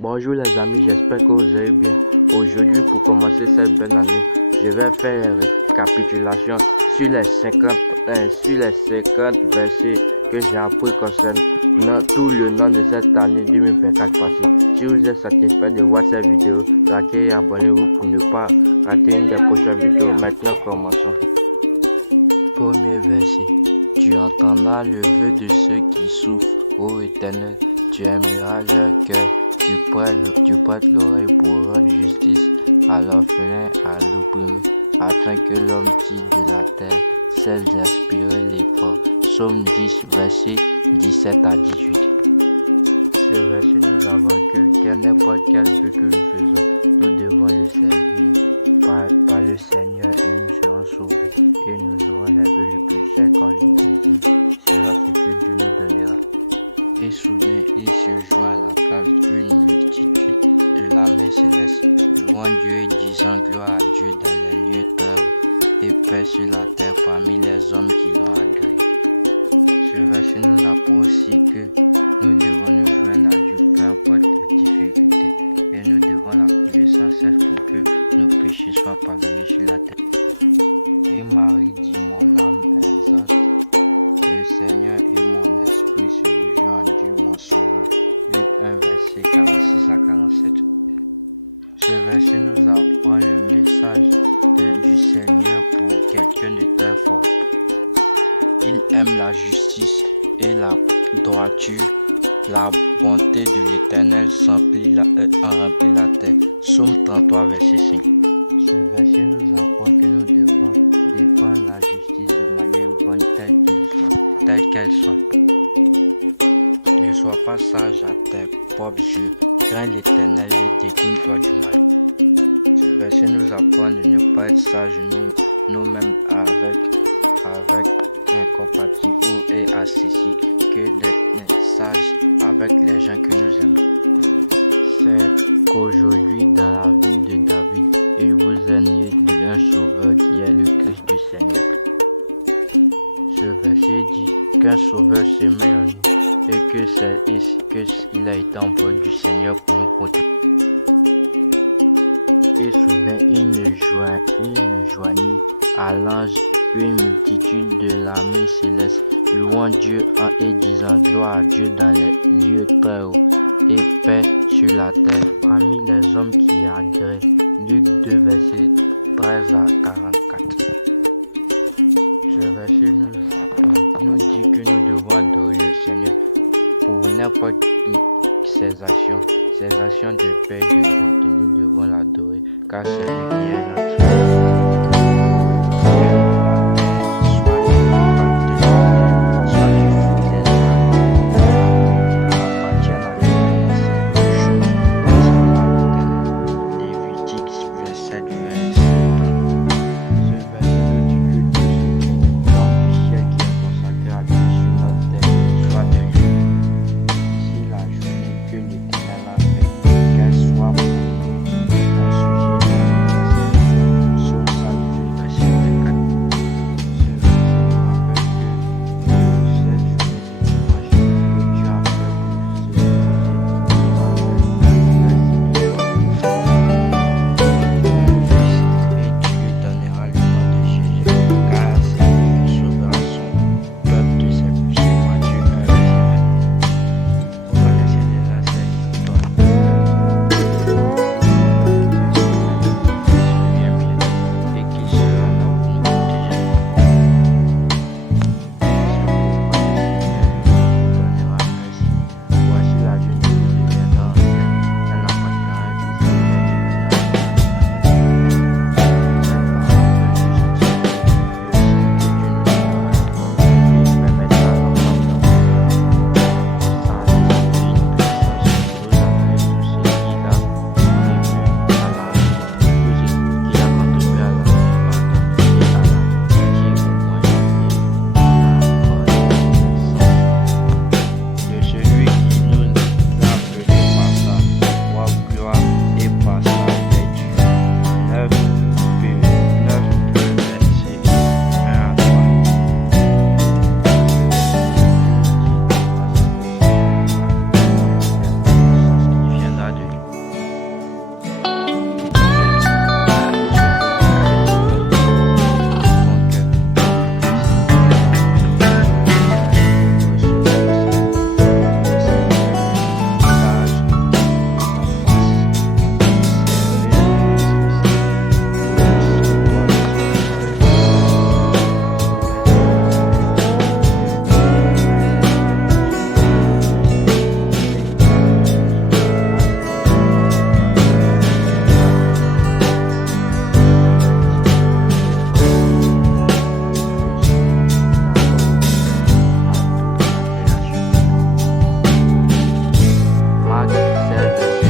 Bonjour les amis, j'espère que vous allez bien. Aujourd'hui, pour commencer cette belle année, je vais faire une récapitulation sur les 50 versets que j'ai appris concernant tout le long de cette année 2024 passée. Si vous êtes satisfait de voir cette vidéo, likez et abonnez-vous pour ne pas rater une des prochaines vidéos. Maintenant, commençons. Premier verset. Tu entendras le vœu de ceux qui souffrent, ô Éternel. Tu aimeras leur cœur. Tu prêtes l'oreille pour rendre justice à l'orphelin, à l'opprimé, afin que l'homme tire de la terre ses aspirants l'effort. Psaume 10, verset Merci.